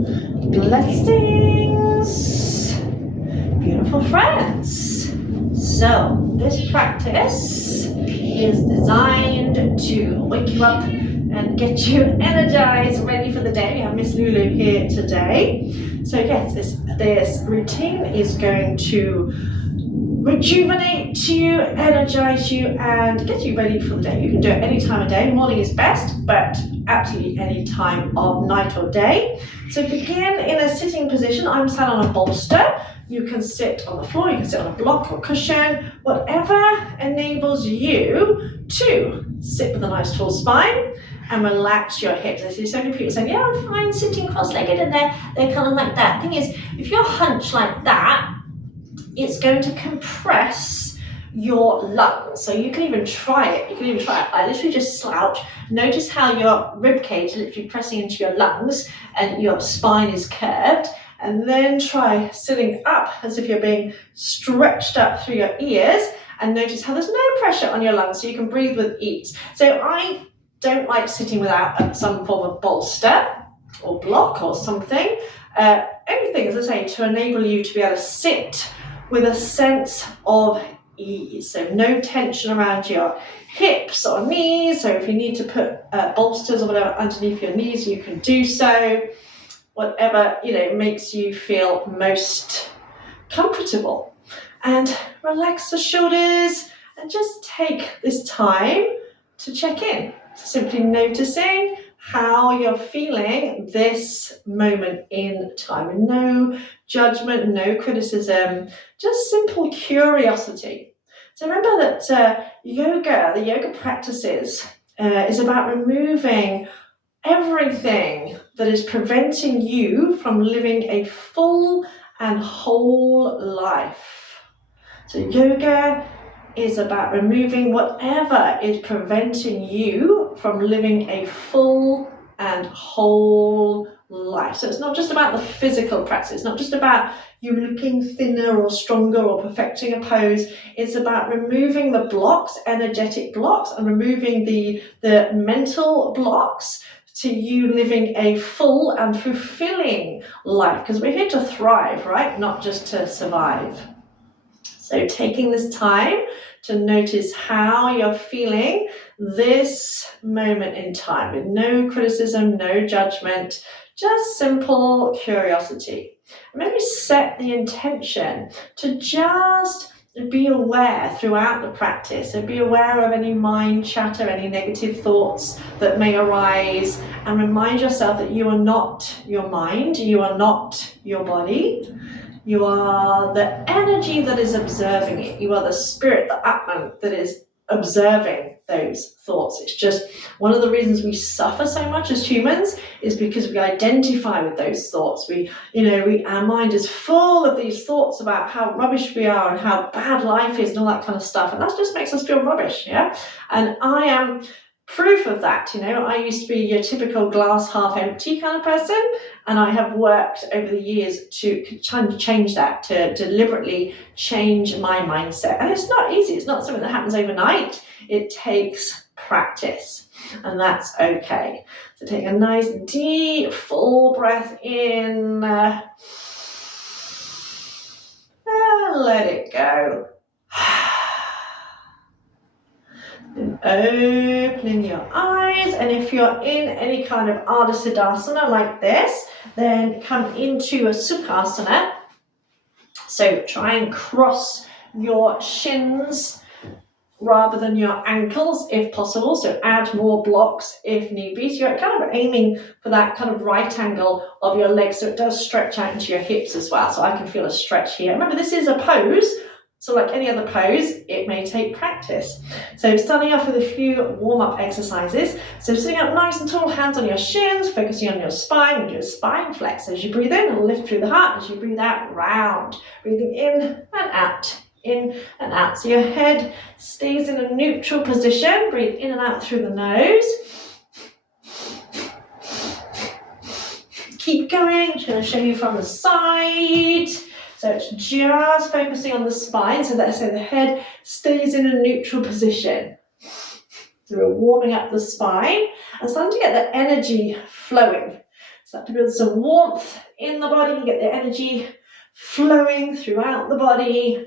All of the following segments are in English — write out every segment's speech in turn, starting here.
Blessings, beautiful friends. So this practice is designed to wake you up and get you energized, ready for the day. We have Miss Lulu here today. So yes, this routine is going to rejuvenate you, energize you, and get you ready for the day. You can do it any time of day. Morning is best, but absolutely any time of night or day. So begin in a sitting position. I'm sat on a bolster. You can sit on the floor, you can sit on a block or cushion, whatever enables you to sit with a nice tall spine and relax your hips. I see so many people saying, yeah, I'm fine sitting cross-legged, and they're kind of like that. The thing is, if you're hunched like that, it's going to compress your lungs. So you can even try it. I literally just slouch. Notice how your rib cage is literally pressing into your lungs and your spine is curved. And then try sitting up as if you're being stretched up through your ears, and notice how there's no pressure on your lungs, so you can breathe with ease. So I don't like sitting without some form of bolster or block or something. Anything, as I say, to enable you to be able to sit with a sense of ease. So no tension around your hips or knees. So if you need to put bolsters or whatever underneath your knees, you can do so. Whatever, makes you feel most comfortable. And relax the shoulders and just take this time to check in. Simply noticing how you're feeling this moment in time. No judgment, no criticism, just simple curiosity. So remember that the yoga practices is about removing everything that is preventing you from living a full and whole life. So yoga is about removing whatever is preventing you from living a full and whole life. So it's not just about the physical practice. It's not just about you looking thinner or stronger or perfecting a pose. It's about removing the blocks, energetic blocks, and removing the mental blocks to you living a full and fulfilling life, because we're here to thrive, right? Not just to survive. So taking this time to notice how you're feeling this moment in time, with no criticism, no judgment, just simple curiosity. Maybe set the intention to just be aware throughout the practice. So be aware of any mind chatter, any negative thoughts that may arise, and remind yourself that you are not your mind, you are not your body. You are the energy that is observing it. You are the spirit, the Atman, that is observing those thoughts. It's just one of the reasons we suffer so much as humans is because we identify with those thoughts. Our mind is full of these thoughts about how rubbish we are and how bad life is and all that kind of stuff. And that just makes us feel rubbish, yeah? And I am proof of that. I used to be your typical glass half empty kind of person, and I have worked over the years to try to change that, to deliberately change my mindset. And it's not easy. It's not something that happens overnight. It takes practice, and that's okay. So take a nice deep full breath in, and let it go. And opening your eyes, and if you're in any kind of Ardha Siddhasana like this, then come into a Sukhasana. So try and cross your shins rather than your ankles if possible, so add more blocks if need be. So you're kind of aiming for that kind of right angle of your legs, so it does stretch out into your hips as well. So I can feel a stretch here. Remember, this is a pose. So like any other pose, it may take practice. So starting off with a few warm-up exercises. So sitting up nice and tall, hands on your shins, focusing on your spine, and your spine flex. As you breathe in, lift through the heart. As you breathe out, round. Breathing in and out, in and out. So your head stays in a neutral position. Breathe in and out through the nose. Keep going. I'm just going to show you from the side. So it's just focusing on the spine, so that the head stays in a neutral position. So we're warming up the spine and starting to get the energy flowing. Start to build some warmth in the body, get the energy flowing throughout the body.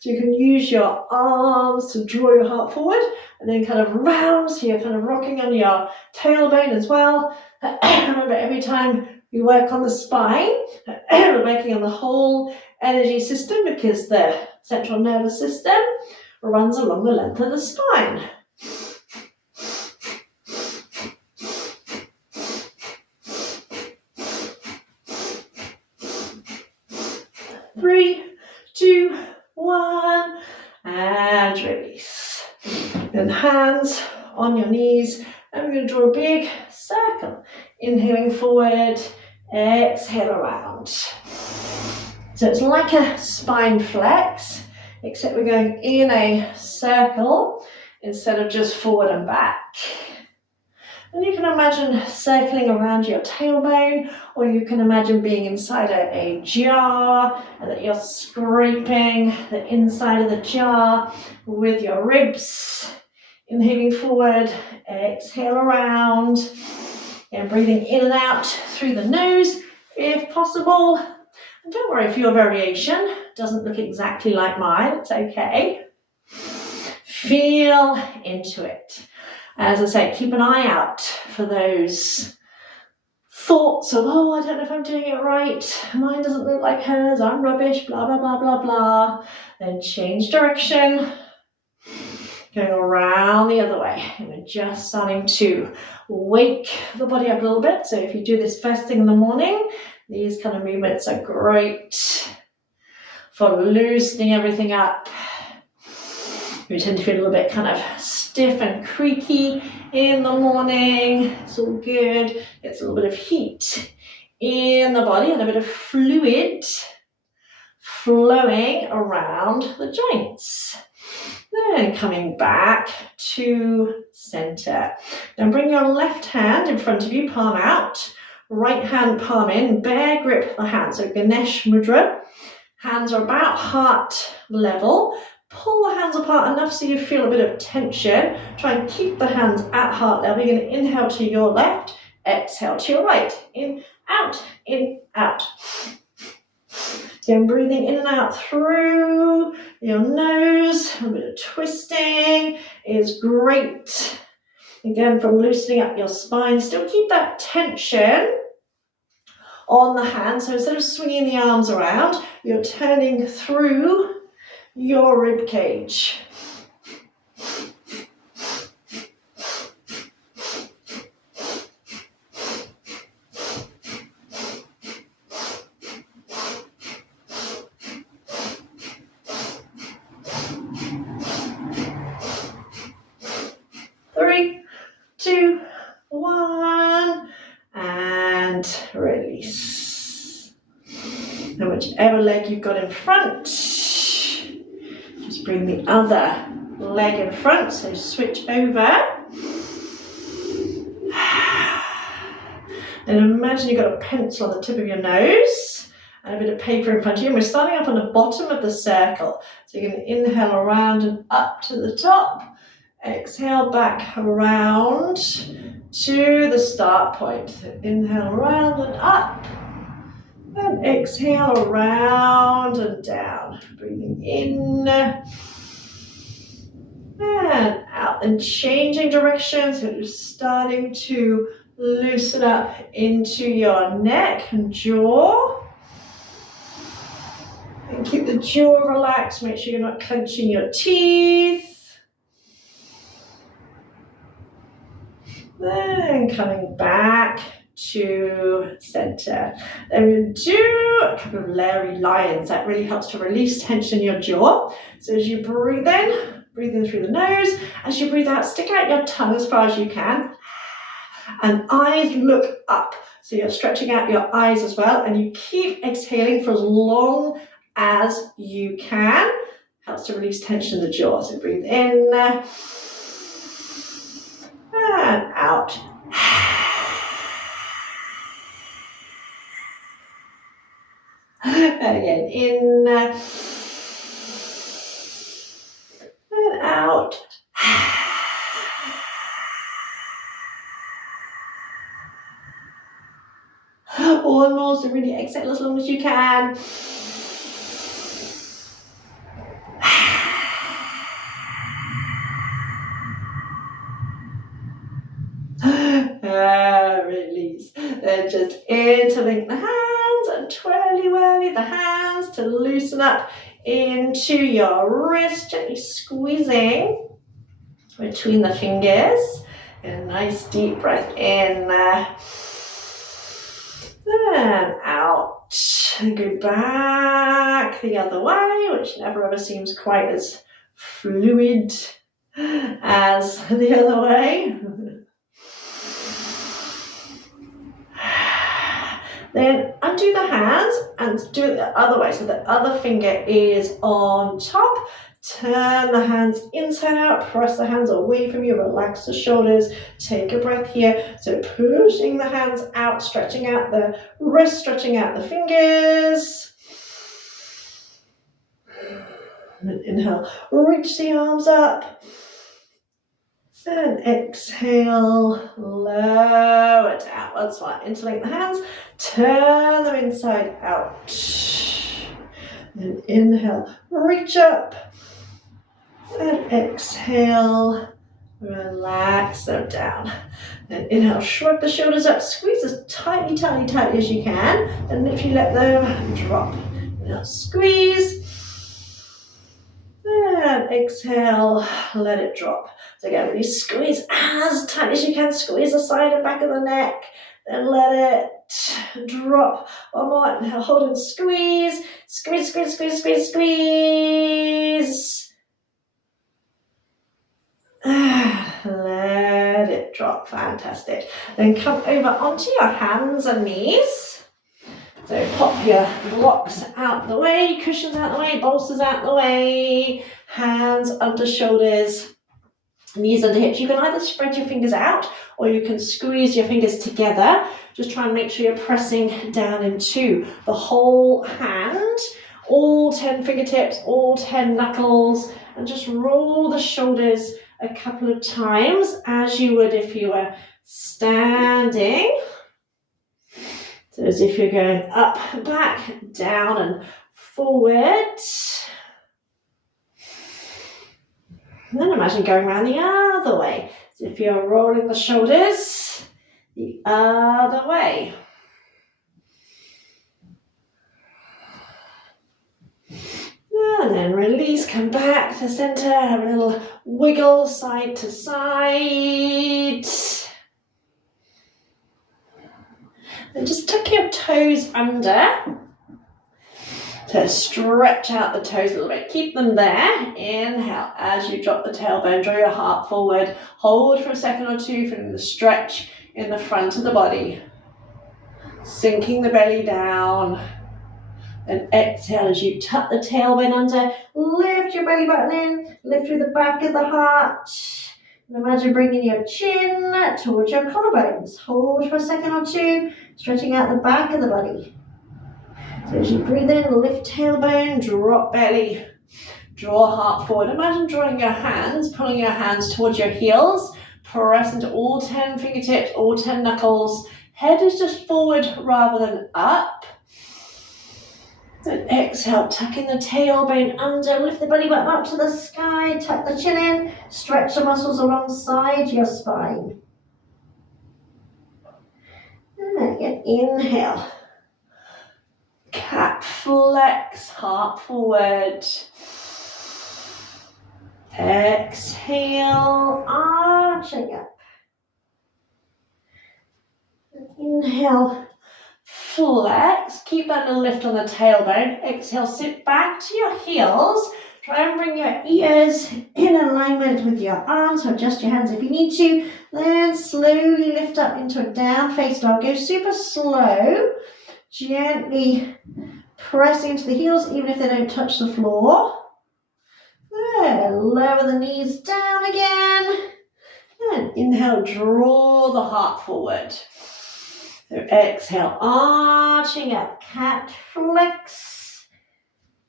So you can use your arms to draw your heart forward and then kind of round, so you're kind of rocking on your tailbone as well. Remember, every time we work on the spine, we're working on the whole energy system because the central nervous system runs along the length of the spine. Three, two, one, and release. And hands on your knees, and we're going to draw a big circle. Inhaling forward, exhale around. So it's like a spine flex, except we're going in a circle instead of just forward and back. And you can imagine circling around your tailbone, or you can imagine being inside a jar and that you're scraping the inside of the jar with your ribs. Inhaling forward, exhale around, and breathing in and out through the nose if possible. And don't worry if your variation doesn't look exactly like mine, it's okay. Feel into it. As I say, keep an eye out for those thoughts of, oh, I don't know if I'm doing it right, mine doesn't look like hers, I'm rubbish, blah, blah, blah, blah, blah. Then change direction, going around the other way. And we're just starting to wake the body up a little bit. So if you do this first thing in the morning, these kind of movements are great for loosening everything up. We tend to feel a little bit kind of stiff and creaky in the morning. It's all good. It's a little bit of heat in the body and a bit of fluid flowing around the joints. Then coming back to center. Now bring your left hand in front of you, palm out. Right hand palm in, bear grip the hand. So Ganesh Mudra. Hands are about heart level. Pull the hands apart enough so you feel a bit of tension. Try and keep the hands at heart level. You're going to inhale to your left, exhale to your right. In, out, Again, breathing in and out through your nose. A bit of twisting is great. Again, from loosening up your spine. Still keep that tension on the hands. So instead of swinging the arms around, you're turning through your rib cage. Three, two, one, and release. And whichever leg you've got in front, just bring the other leg in front, so switch over. And imagine you've got a pencil on the tip of your nose and a bit of paper in front of you. And we're starting up on the bottom of the circle. So you're going to inhale around and up to the top. Exhale back around to the start point. So inhale around and up. And exhale around and down. Breathing in and out. And changing direction. So just starting to loosen up into your neck and jaw. And keep the jaw relaxed. Make sure you're not clenching your teeth. Then coming back to center. Then we'll do a couple of Larry Lions. That really helps to release tension in your jaw. So as you breathe in through the nose. As you breathe out, stick out your tongue as far as you can. And eyes look up. So you're stretching out your eyes as well. And you keep exhaling for as long as you can. Helps to release tension in the jaw. So breathe in. And out. Again, in and out. control. So really exhale as long as you can. Release. Then just interlink the hands and twirly-whirly the hands to loosen up into your wrist, gently squeezing between the fingers. A nice deep breath in and out. And go back the other way, which never ever seems quite as fluid as the other way. Then undo the hands and do it the other way. So the other finger is on top. Turn the hands inside out. Press the hands away from you. Relax the shoulders. Take a breath here. So pushing the hands out, stretching out the wrist, stretching out the fingers. And inhale. Reach the arms up. And exhale, lower down. Once more, interlink the hands, turn them inside out. And inhale, reach up. And exhale, relax them down. And inhale, shrug the shoulders up, squeeze as tightly as you can. And literally let them drop. Inhale, squeeze. And exhale, let it drop. So again, really squeeze as tight as you can. Squeeze the side and back of the neck. Then let it drop. One more. Inhale, hold and squeeze. Squeeze, squeeze, squeeze, squeeze, squeeze. Let it drop. Fantastic. Then come over onto your hands and knees. So pop your blocks out the way, cushions out the way, bolsters out the way, hands under shoulders, knees under hips. You can either spread your fingers out or you can squeeze your fingers together. Just try and make sure you're pressing down into the whole hand, all 10 fingertips, all 10 knuckles, and just roll the shoulders a couple of times as you would if you were standing. So as if you're going up, back, down and forward. And then imagine going around the other way. So if you're rolling the shoulders the other way. And then release, come back to center, have a little wiggle side to side. And just tuck your toes under to stretch out the toes a little bit. Keep them there. Inhale as you drop the tailbone, draw your heart forward. Hold for a second or two, feeling the stretch in the front of the body. Sinking the belly down. And exhale as you tuck the tailbone under. Lift your belly button in. Lift through the back of the heart. And imagine bringing your chin towards your collarbones. Hold for a second or two, stretching out the back of the body. So as you breathe in, lift tailbone, drop belly, draw heart forward. Imagine drawing your hands, pulling your hands towards your heels, press into all 10 fingertips, all 10 knuckles. Head is just forward rather than up. Then exhale, tucking the tailbone under, lift the belly button up to the sky, tuck the chin in, stretch the muscles alongside your spine. And again, inhale. Cat flex, heart forward. Exhale, arching up. Inhale. Flex, keep that little lift on the tailbone. Exhale, sit back to your heels. Try and bring your ears in alignment with your arms, or adjust your hands if you need to. Then slowly lift up into a down face dog. Go super slow. Gently press into the heels, even if they don't touch the floor. Then lower the knees down again. And inhale, draw the heart forward. So exhale, arching up, cat flex.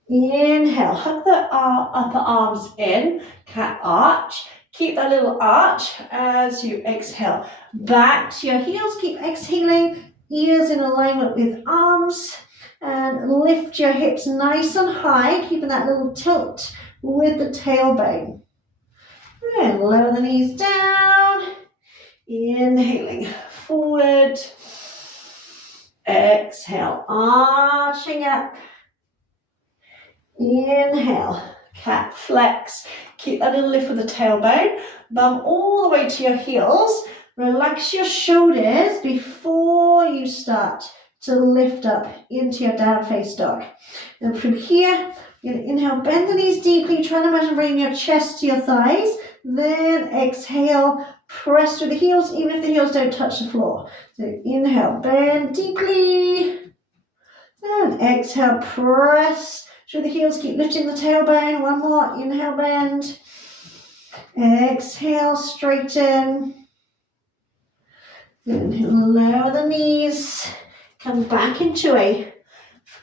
Inhale, hug the upper arms in, cat arch. Keep that little arch as you exhale. Back to your heels, keep exhaling. ears in alignment with arms, and lift your hips nice and high, keeping that little tilt with the tailbone. And lower the knees down, inhaling forward, exhale, arching up, inhale, cat flex, keep that little lift with the tailbone, bum all the way to your heels, relax your shoulders before you start to lift up into your down face dog. And from here, you're going to inhale, bend the knees deeply, try to imagine bringing your chest to your thighs, then exhale, press through the heels, even if the heels don't touch the floor. So inhale, bend deeply, and exhale, press through the heels, keep lifting the tailbone. One more, inhale, bend, exhale, straighten, inhale, lower the knees, come back into a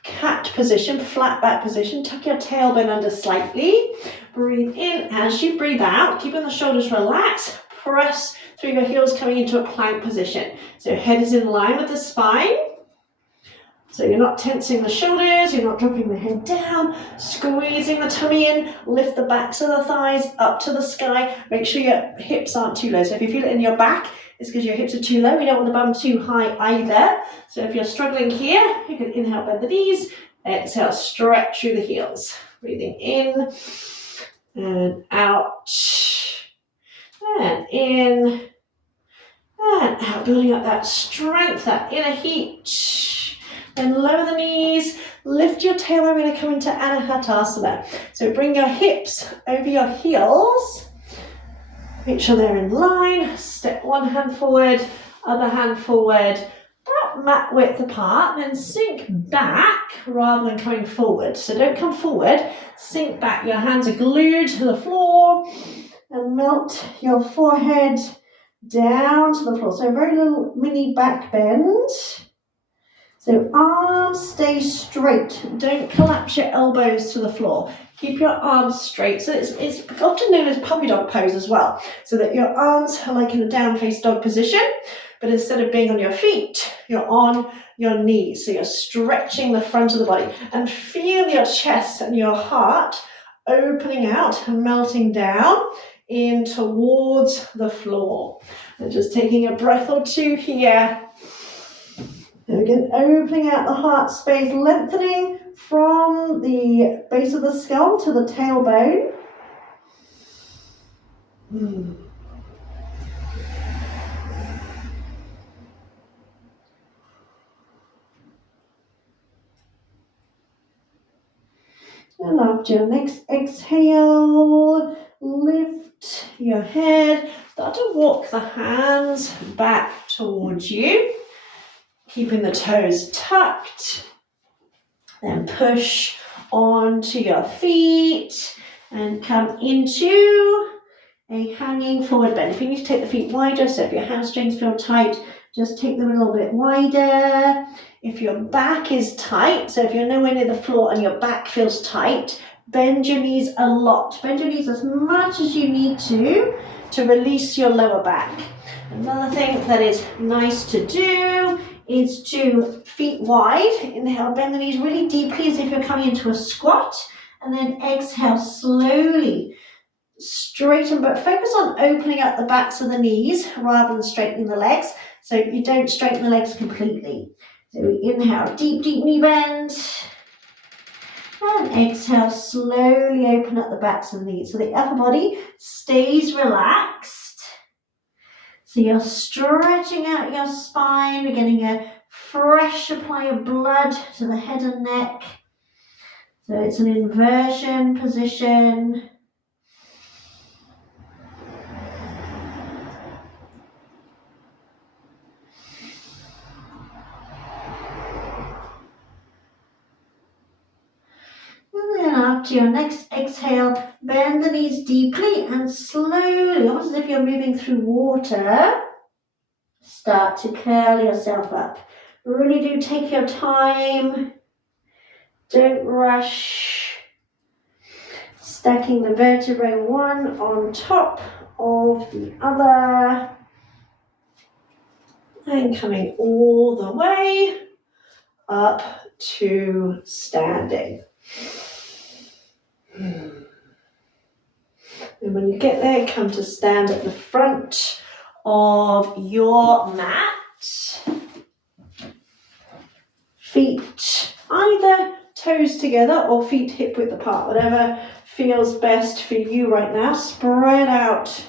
cat position, flat back position, tuck your tailbone under slightly, breathe in as you breathe out, keeping the shoulders relaxed, press through your heels coming into a plank position. So head is in line with the spine, so you're not tensing the shoulders, you're not dropping the head down, squeezing the tummy in, lift the backs of the thighs up to the sky, make sure your hips aren't too low. So if you feel it in your back, it's because your hips are too low. We don't want the bum too high either. So if you're struggling here, you can inhale, bend the knees, exhale, stretch through the heels. Breathing in and out, and in and out, building up that strength, that inner heat. Then lower the knees, lift your tail. We're going to come into Anahatasana. So bring your hips over your heels. Make sure they're in line. Step one hand forward, other hand forward, about mat width apart. Then sink back rather than coming forward. So don't come forward, sink back. Your hands are glued to the floor and melt your forehead down to the floor. So a very little mini back bend. So arms stay straight. Don't collapse your elbows to the floor. Keep your arms straight. So it's often known as puppy dog pose as well. So that your arms are like in a down face dog position, but instead of being on your feet, you're on your knees. So you're stretching the front of the body, and feel your chest and your heart opening out and melting down in towards the floor. And just taking a breath or two here. And again, opening out the heart space, lengthening from the base of the skull to the tailbone. And after your next exhale, lift your head. Start to walk the hands back towards you, keeping the toes tucked. Then push onto your feet and come into a hanging forward bend. If you need to take the feet wider, so if your hamstrings feel tight, just take them a little bit wider. If your back is tight, so if you're nowhere near the floor and your back feels tight, bend your knees a lot. Bend your knees as much as you need to release your lower back. Another thing that is nice to do is to feet wide. Inhale, bend the knees really deeply as if you're coming into a squat, and then exhale slowly. Straighten, but focus on opening up the backs of the knees rather than straightening the legs, so you don't straighten the legs completely. So we inhale, deep, deep knee bend, and exhale, slowly open up the backs of the knees so the upper body stays relaxed. So you're stretching out your spine, we're getting a fresh supply of blood to the head and neck. So it's an inversion position. And then after your next exhale, bend the knees deeply and slowly, almost as if you're moving through water, start to curl yourself up. Really do take your time. Don't rush. Stacking the vertebrae one on top of the other. And coming all the way up to standing. And when you get there, come to stand at the front of your mat. Feet either toes together or feet hip width apart, whatever feels best for you right now. Spread out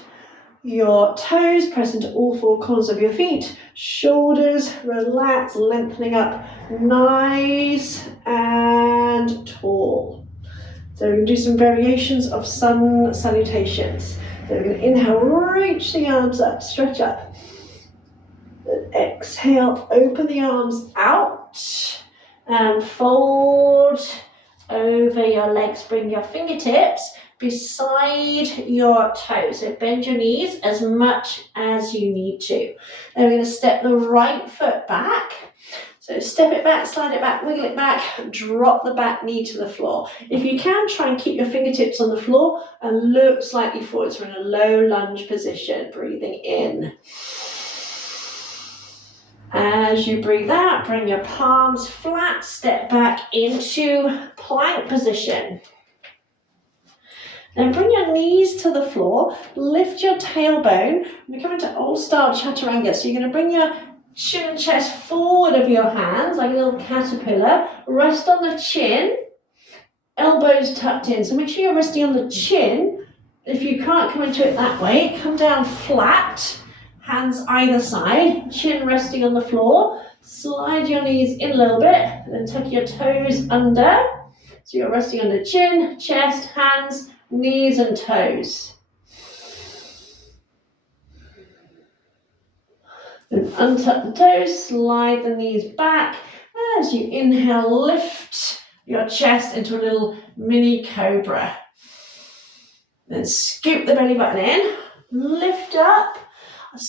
your toes, press into all four corners of your feet. Shoulders relax, lengthening up nice and tall. So we're going to do some variations of sun salutations. So we're going to inhale, reach the arms up, stretch up. Then exhale, open the arms out and fold over your legs. Bring your fingertips beside your toes. So bend your knees as much as you need to. Then we're going to step the right foot back. So step it back, slide it back, wiggle it back, drop the back knee to the floor. If you can, try and keep your fingertips on the floor and look slightly forward. So we're in a low lunge position, breathing in. As you breathe out, bring your palms flat, step back into plank position. Then bring your knees to the floor, lift your tailbone. We're coming to old style chaturanga. So you're going to bring your chin and chest forward of your hands like a little caterpillar. Rest on the chin, elbows tucked in. So make sure you're resting on the chin. If you can't come into it that way, come down flat, hands either side, chin resting on the floor. Slide your knees in a little bit, and then tuck your toes under. So you're resting on the chin, chest, hands, knees and toes. Then untuck the toes, slide the knees back. As you inhale, lift your chest into a little mini cobra. Then scoop the belly button in, lift up.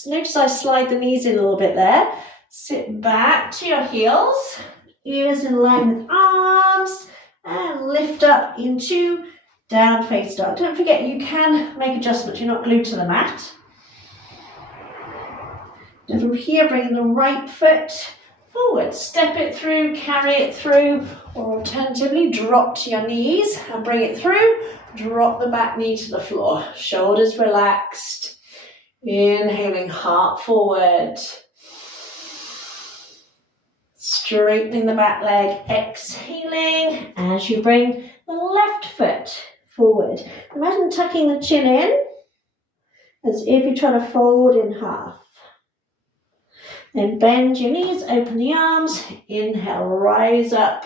Notice I slide the knees in a little bit there. Sit back to your heels, ears in line with arms, and lift up into down face dog. Don't forget you can make adjustments, you're not glued to the mat. And from here, bring the right foot forward, step it through, carry it through, or alternatively drop to your knees and bring it through. Drop the back knee to the floor, shoulders relaxed. Inhaling, heart forward. Straightening the back leg, exhaling as you bring the left foot forward. Imagine tucking the chin in as if you're trying to fold in half. Then bend your knees, open the arms, inhale, rise up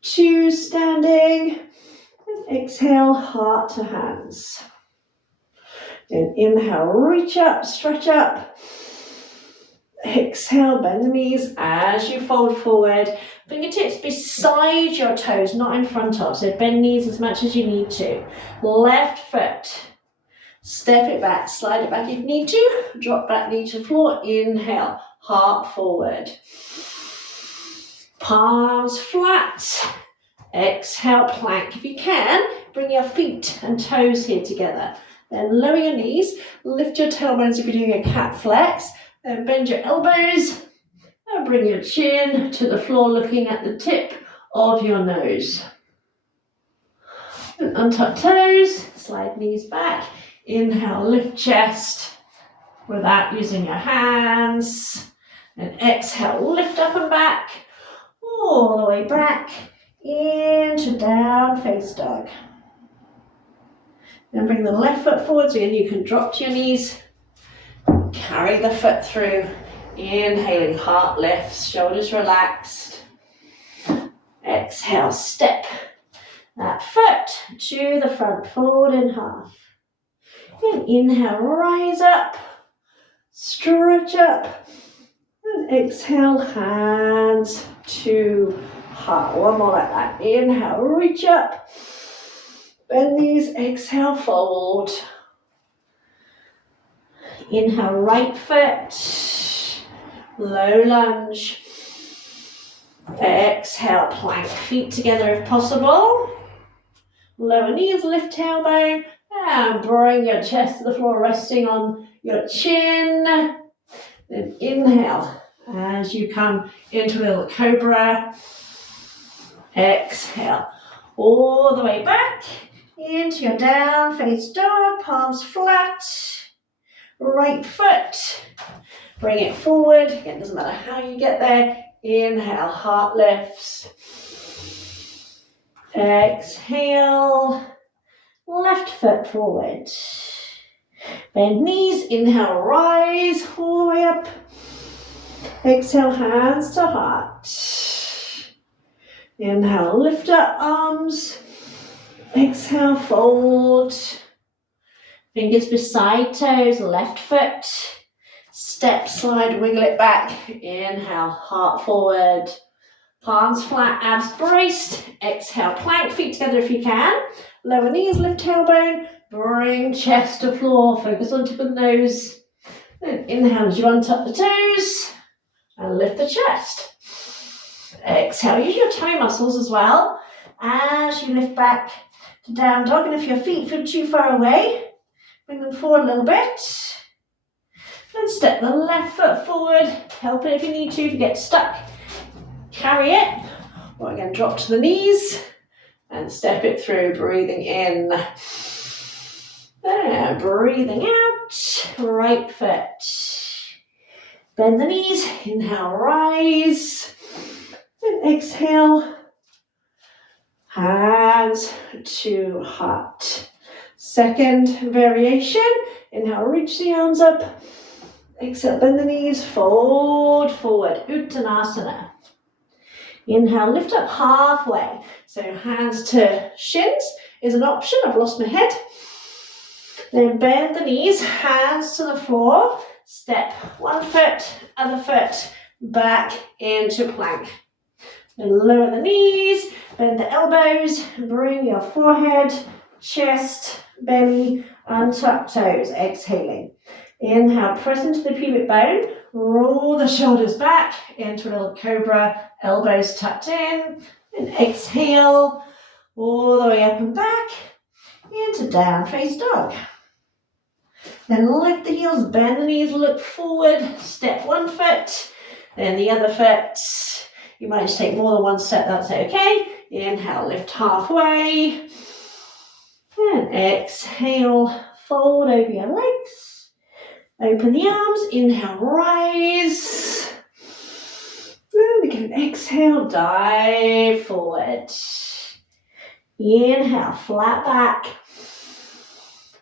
to standing, and exhale, heart to hands. Then inhale, reach up, stretch up. Exhale, bend the knees as you fold forward. Fingertips beside your toes, not in front of. So bend knees as much as you need to. Left foot. Step it back, slide it back if you need to. Drop back knee to the floor. Inhale, heart forward. Palms flat. Exhale, plank. If you can, bring your feet and toes here together. Then lower your knees, lift your tailbones if you're doing a cat flex. Then bend your elbows and bring your chin to the floor, looking at the tip of your nose. And untuck toes, slide knees back. Inhale, lift chest without using your hands. And exhale, lift up and back, all the way back into down face dog. Then bring the left foot forward, so again you can drop to your knees. Carry the foot through. Inhaling, heart lifts, shoulders relaxed. Exhale, step that foot to the front, forward in half. Then inhale, rise up, stretch up. And exhale, hands to heart. One more like that. Inhale, reach up. Bend knees, exhale, fold. Inhale, right foot, low lunge. Exhale, plank, feet together if possible. Lower knees, lift tailbone, and bring your chest to the floor, resting on your chin. Then inhale as you come into a little cobra. Exhale all the way back into your down face dog, palms flat, right foot. Bring it forward. Again, doesn't matter how you get there. Inhale, heart lifts. Exhale, left foot forward. Bend knees, inhale, rise all the way up. Exhale, hands to heart. Inhale, lift up arms. Exhale, fold. Fingers beside toes, left foot. Step, slide, wiggle it back. Inhale, heart forward. Palms flat, abs braced. Exhale, plank, feet together if you can. Lower knees, lift tailbone. Bring chest to floor. Focus on tip of the nose. Then inhale as you untuck the toes. And lift the chest. Exhale, use your tummy muscles as well. As you lift back to down dog. And if your feet feel too far away, bring them forward a little bit. And step the left foot forward. Help it if you need to. If you get stuck, carry it. Or again, drop to the knees and step it through, breathing in. There, breathing out. Right foot. Bend the knees. Inhale, rise. And exhale. Hands to heart. Second variation. Inhale, reach the arms up. Exhale, bend the knees, fold forward, Uttanasana. Inhale, lift up halfway. So hands to shins is an option. I've lost my head. Then bend the knees, hands to the floor. Step one foot, other foot, back into plank. Then lower the knees, bend the elbows, bring your forehead, chest, belly, untuck toes, exhaling. Inhale, press into the pubic bone, roll the shoulders back into a little cobra, elbows tucked in, and exhale all the way up and back into down face dog. Then lift the heels, bend the knees, look forward, step one foot, then the other foot. You might just take more than one step, that's okay. Inhale, lift halfway, and exhale, fold over your legs. Open the arms, inhale, rise. And again, exhale, dive forward. Inhale, flat back.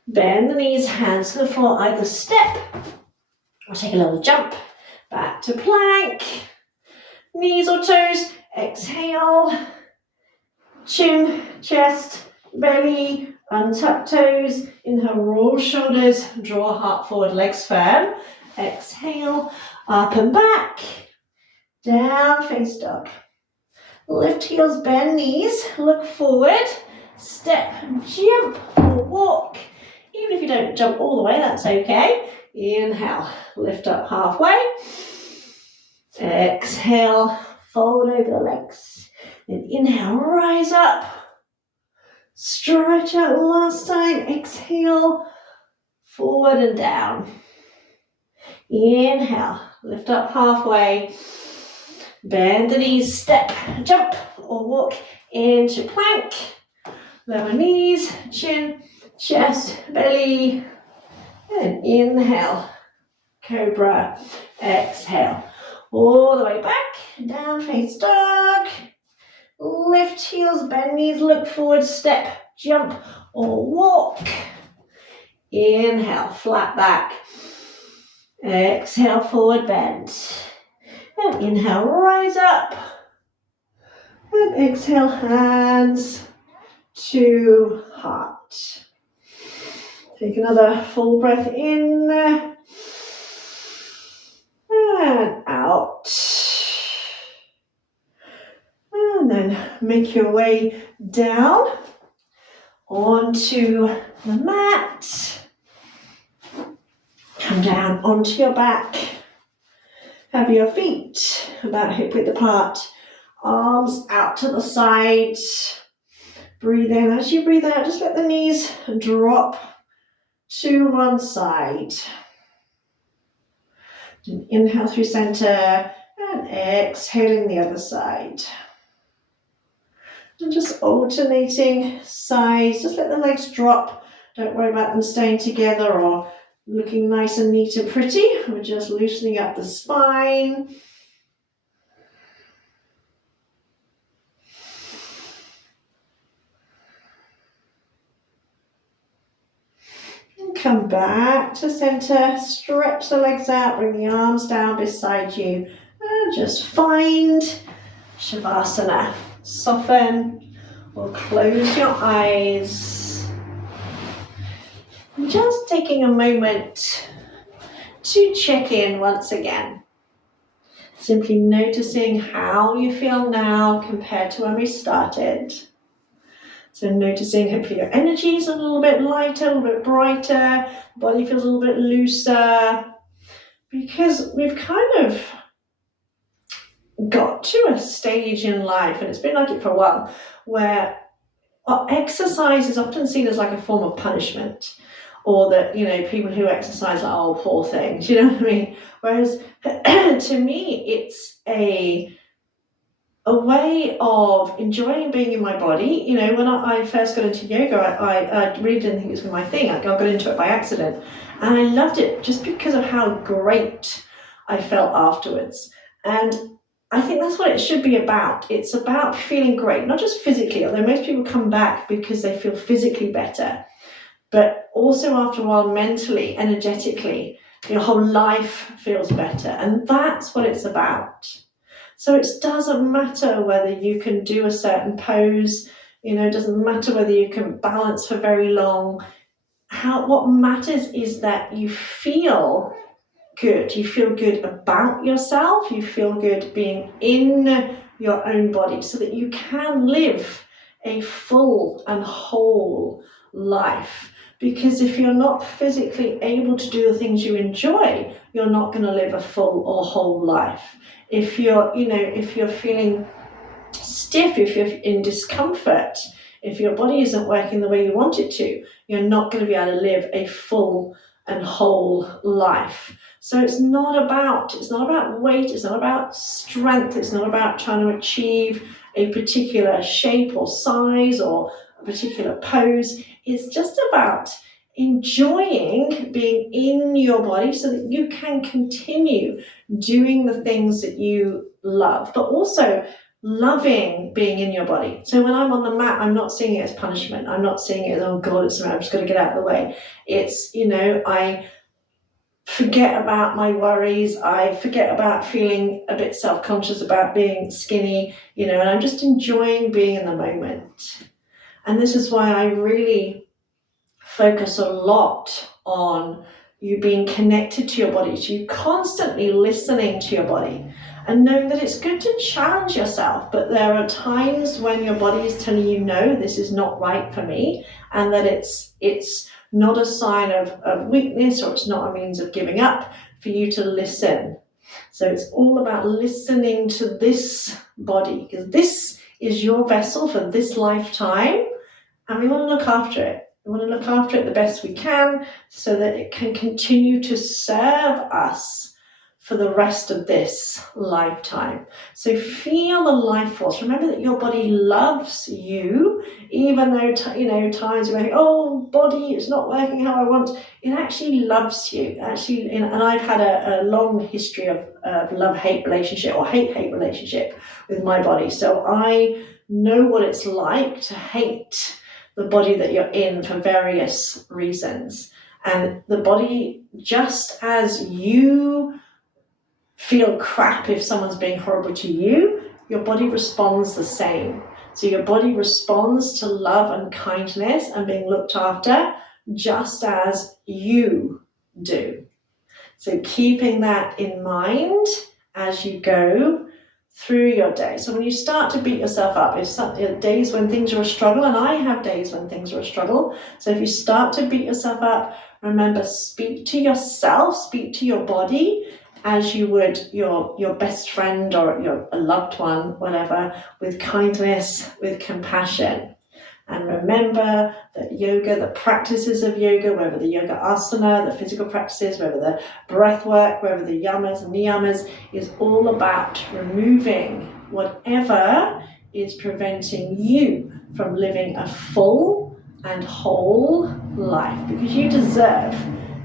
Bend the knees, hands to the floor, either step or take a little jump. Back to plank. Knees or toes, exhale. Chin, chest, belly, untuck toes. Inhale, roll shoulders, draw heart forward, legs firm. Exhale, up and back. Down face dog. Lift heels, bend knees, look forward. Step, jump or walk. Even if you don't jump all the way, that's okay. Inhale, lift up halfway. Exhale, fold over the legs. Then inhale, rise up. Stretch out last time. Exhale, forward and down. Inhale, lift up halfway. Bend the knees, step, jump or walk into plank. Lower knees, chin, chest, belly. And inhale, cobra. Exhale, all the way back, down face dog. Lift heels, bend knees, look forward, step, jump or walk. Inhale, flat back. Exhale, forward bend. And inhale, rise up. And exhale, hands to heart. Take another full breath in and out. And then make your way down onto the mat. Come down onto your back. Have your feet about hip width apart. Arms out to the sides. Breathe in. As you breathe out, just let the knees drop to one side. Inhale through center and exhaling the other side. And just alternating sides, just let the legs drop. Don't worry about them staying together or looking nice and neat and pretty. We're just loosening up the spine. And come back to center, stretch the legs out, bring the arms down beside you, and just find Shavasana. Soften or close your eyes. Just taking a moment to check in once again. Simply noticing how you feel now compared to when we started. So noticing hopefully your energy is a little bit lighter, a little bit brighter, body feels a little bit looser, because we've kind of got to a stage in life, and it's been like it for a while, where exercise is often seen as like a form of punishment, or that, you know, people who exercise are, oh, poor things, you know what I mean? Whereas to me, it's a way of enjoying being in my body. You know, when I first got into yoga, I really didn't think it was my thing. I got into it by accident, and I loved it just because of how great I felt afterwards. And I think that's what it should be about. It's about feeling great, not just physically, although most people come back because they feel physically better, but also after a while mentally, energetically, your whole life feels better. And that's what it's about. So it doesn't matter whether you can do a certain pose, you know, it doesn't matter whether you can balance for very long. What matters is that you feel good. You feel good about yourself. You feel good being in your own body so that you can live a full and whole life. Because if you're not physically able to do the things you enjoy, you're not going to live a full or whole life. If you're, you know, if you're feeling stiff, if you're in discomfort, if your body isn't working the way you want it to, you're not going to be able to live a full and whole life. So it's not about weight, it's not about strength, it's not about trying to achieve a particular shape or size or a particular pose. It's just about enjoying being in your body so that you can continue doing the things that you love, but also loving being in your body. So when I'm on the mat, I'm not seeing it as punishment. I'm not seeing it as, oh God, it's I'm just going to get out of the way. It's, you know, I forget about my worries. I forget about feeling a bit self-conscious about being skinny, you know, and I'm just enjoying being in the moment. And this is why I really focus a lot on you being connected to your body, to you constantly listening to your body and knowing that it's good to challenge yourself, but there are times when your body is telling you, no, this is not right for me, and that it's not a sign of weakness, or it's not a means of giving up, for you to listen. So it's all about listening to this body, because this is your vessel for this lifetime, and we want to look after it. We want to look after it the best we can so that it can continue to serve us for the rest of this lifetime. So feel the life force. Remember that your body loves you, even though, times you're going, oh, body, it's not working how I want. It actually loves you. Actually, and I've had a long history of love-hate relationship, or hate-hate relationship with my body. So I know what it's like to hate the body that you're in for various reasons. And the body, just as you feel crap if someone's being horrible to you, your body responds the same. So your body responds to love and kindness and being looked after just as you do. So keeping that in mind as you go through your day. So when you start to beat yourself up, if days when things are a struggle, and I have days when things are a struggle, so if you start to beat yourself up, remember, speak to yourself, speak to your body as you would your best friend or a loved one, whatever, with kindness, with compassion. And remember that yoga, the practices of yoga, whether the yoga asana, the physical practices, whether the breath work, whether the yamas and niyamas, is all about removing whatever is preventing you from living a full and whole life, because you deserve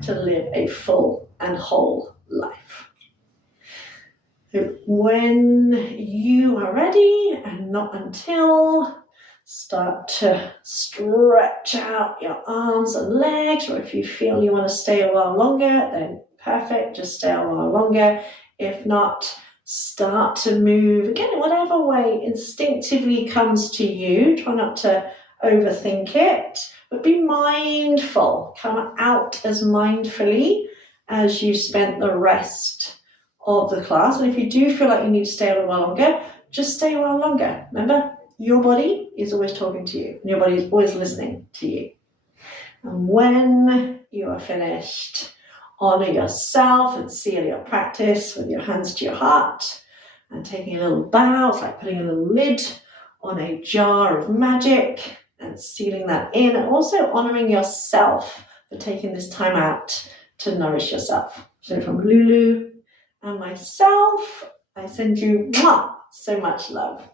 to live a full and whole life. So when you are ready, and not until, start to stretch out your arms and legs, or if you feel you want to stay a while longer, then perfect, just stay a while longer. If not, start to move, again, whatever way instinctively comes to you. Try not to overthink it, but be mindful. Come out as mindfully as you spent the rest of the class. And if you do feel like you need to stay a while longer, just stay a while longer. Remember, your body is always talking to you, and your body is always listening to you. And when you are finished, honor yourself and seal your practice with your hands to your heart and taking a little bow. It's like putting a little lid on a jar of magic and sealing that in, and also honoring yourself for taking this time out to nourish yourself. So from Lulu and myself, I send you so much love.